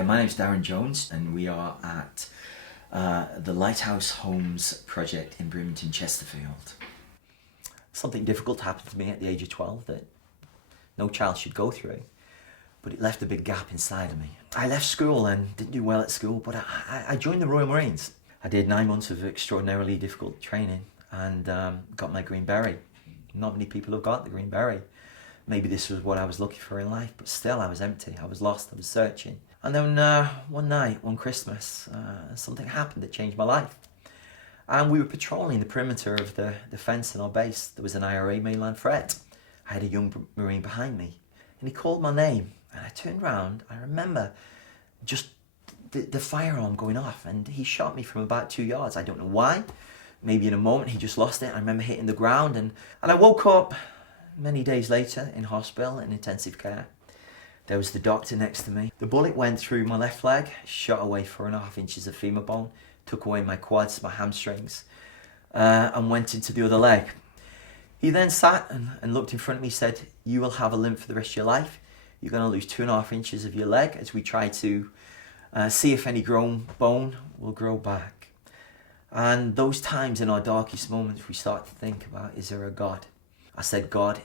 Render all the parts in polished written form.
again, my name's Daren Jones, and we are at the Lighthouse Homes project in Bremerton, Chesterfield. Something difficult happened to me at the age of 12 that no child should go through, but it left a big gap inside of me. I left school and didn't do well at school, but I joined the Royal Marines. I did 9 months of extraordinarily difficult training and got my Green Beret. Not many people have got the Green Beret. Maybe this was what I was looking for in life, but still I was empty, I was lost, I was searching. And then one night, one Christmas, something happened that changed my life. And we were patrolling the perimeter of the fence in our base. There was an IRA mainland threat. I had a young Marine behind me, and he called my name. And I turned around, I remember just the firearm going off, and he shot me from about 2 yards. I don't know why. Maybe in a moment he just lost it. I remember hitting the ground, and I woke up many days later in hospital in intensive care. There was the doctor next to me. The bullet went through my left leg, shot away 4.5 inches of femur bone, took away my quads, my hamstrings, and went into the other leg. He then sat and looked in front of me, said, "You will have a limp for the rest of your life. You're going to lose 2.5 inches of your leg as we try to see if any grown bone will grow back." And those times in our darkest moments, we start to think about, is there a God? I said, "God,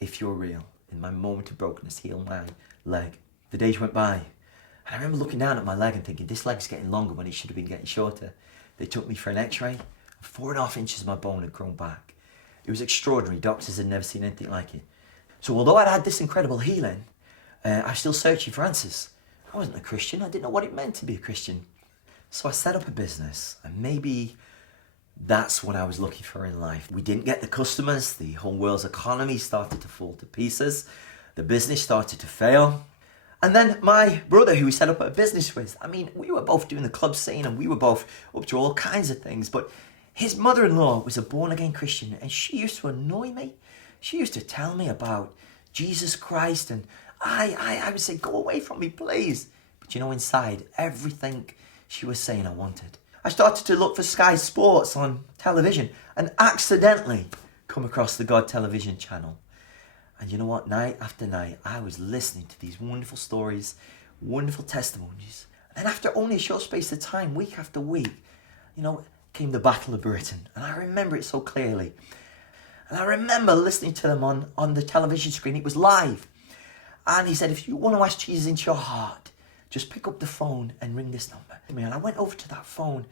if you're real, in my moment of brokenness, heal my leg." The days went by, and I remember looking down at my leg and thinking, this leg's getting longer when it should have been getting shorter. They took me for an x-ray, and 4.5 inches of my bone had grown back. It was extraordinary. Doctors had never seen anything like it. So although I'd had this incredible healing, I was still searching for answers. I wasn't a Christian. I didn't know what it meant to be a Christian. So I set up a business, and maybe that's what I was looking for in life. We didn't get the customers. The whole world's economy started to fall to pieces. The business started to fail. And then my brother, who we set up a business with, we were both doing the club scene and we were both up to all kinds of things, but his mother-in-law was a born-again Christian, and she used to annoy me. She used to tell me about Jesus Christ, and I would say, "Go away from me, please." But inside, everything she was saying I wanted. I started to look for Sky Sports on television and accidentally come across the God television channel. And you know what? Night after night, I was listening to these wonderful stories, wonderful testimonies. And then after only a short space of time, week after week, came the Battle of Britain. And I remember it so clearly. And I remember listening to them on the television screen. It was live. And he said, "If you want to ask Jesus into your heart, just pick up the phone and ring this number." And I went over to that phone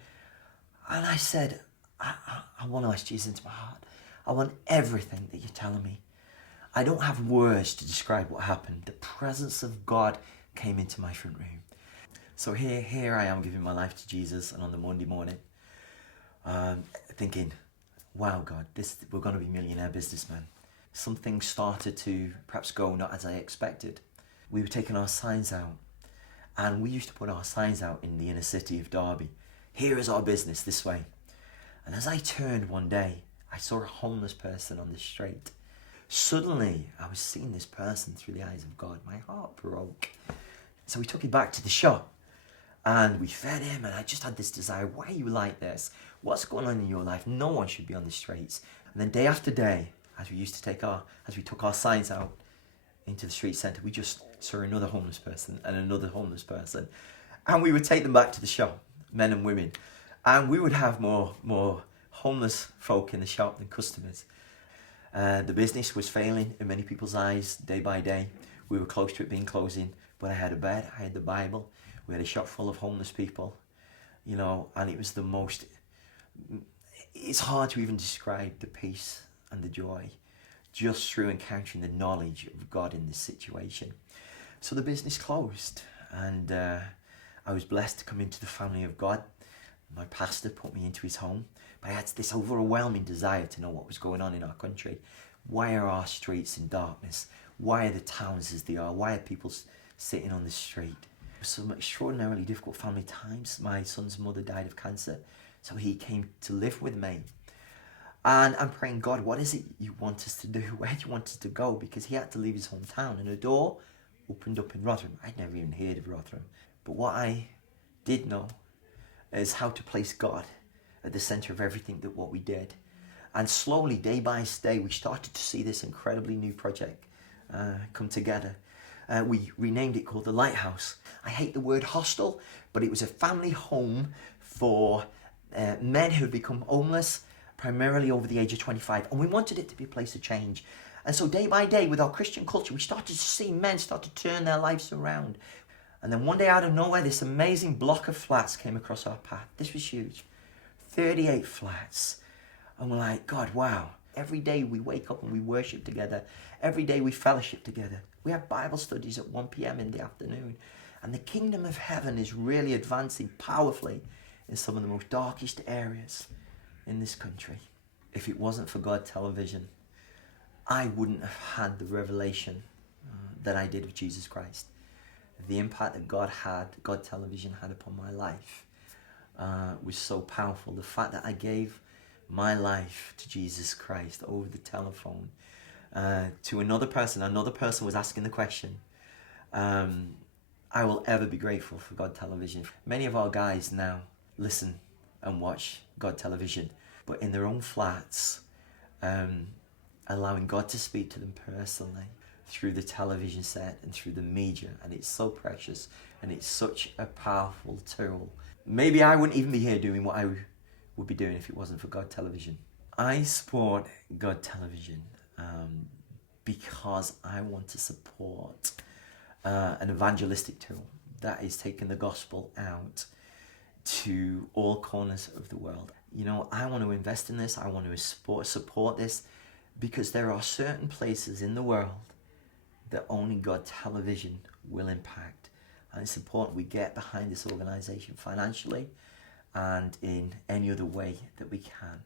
and I said, I want to ask Jesus into my heart. I want everything that you're telling me. I don't have words to describe what happened. The presence of God came into my front room. So here I am giving my life to Jesus, and on the Monday morning, thinking, wow, God, we're going to be millionaire businessmen. Some things started to perhaps go not as I expected. We were taking our signs out, and we used to put our signs out in the inner city of Derby. Here is our business, this way. And as I turned one day, I saw a homeless person on the street. Suddenly, I was seeing this person through the eyes of God. My heart broke. So we took him back to the shop, and we fed him, and I just had this desire. Why are you like this? What's going on in your life? No one should be on the streets. And then day after day, as we took our signs out into the street centre, we just saw another homeless person and another homeless person. And we would take them back to the shop, men and women. And we would have more homeless folk in the shop than customers. The business was failing in many people's eyes day by day. We were close to it being closing, but I had a bed, I had the Bible. We had a shop full of homeless people, and it was it's hard to even describe the peace and the joy just through encountering the knowledge of God in this situation. So the business closed, and I was blessed to come into the family of God. My pastor put me into his home, but I had this overwhelming desire to know what was going on in our country. Why are our streets in darkness? Why are the towns as they are? Why are people sitting on the street? Some extraordinarily difficult family times. My son's mother died of cancer, so he came to live with me. And I'm praying, God, what is it you want us to do? Where do you want us to go? Because he had to leave his hometown, and a door opened up in Rotherham. I'd never even heard of Rotherham. But what I did know is how to place God at the centre of everything what we did. And slowly, day by day, we started to see this incredibly new project come together. we renamed it, called the Lighthouse. I hate the word hostel, but it was a family home for men who had become homeless, primarily over the age of 25. And we wanted it to be a place of change. And so day by day, with our Christian culture, we started to see men start to turn their lives around. And then one day, out of nowhere, this amazing block of flats came across our path. This was huge. 38 flats. And we're like, God, wow. Every day we wake up and we worship together. Every day we fellowship together. We have Bible studies at 1 p.m. in the afternoon. And the kingdom of heaven is really advancing powerfully in some of the most darkest areas in this country. If it wasn't for God Television, I wouldn't have had the revelation that I did with Jesus Christ. The impact that God Television had upon my life was so powerful. The fact that I gave my life to Jesus Christ over the telephone to another person was asking the question, I will ever be grateful for God Television. Many of our guys now listen and watch God Television, but in their own flats, allowing God to speak to them personally through the television set and through the media. And it's so precious and it's such a powerful tool. Maybe I wouldn't even be here doing what I would be doing if it wasn't for God Television. I support God Television because I want to support an evangelistic tool that is taking the gospel out to all corners of the world. You know, I want to invest in this. I want to support this because there are certain places in the world that only God Television will impact. And it's important we get behind this organization financially and in any other way that we can.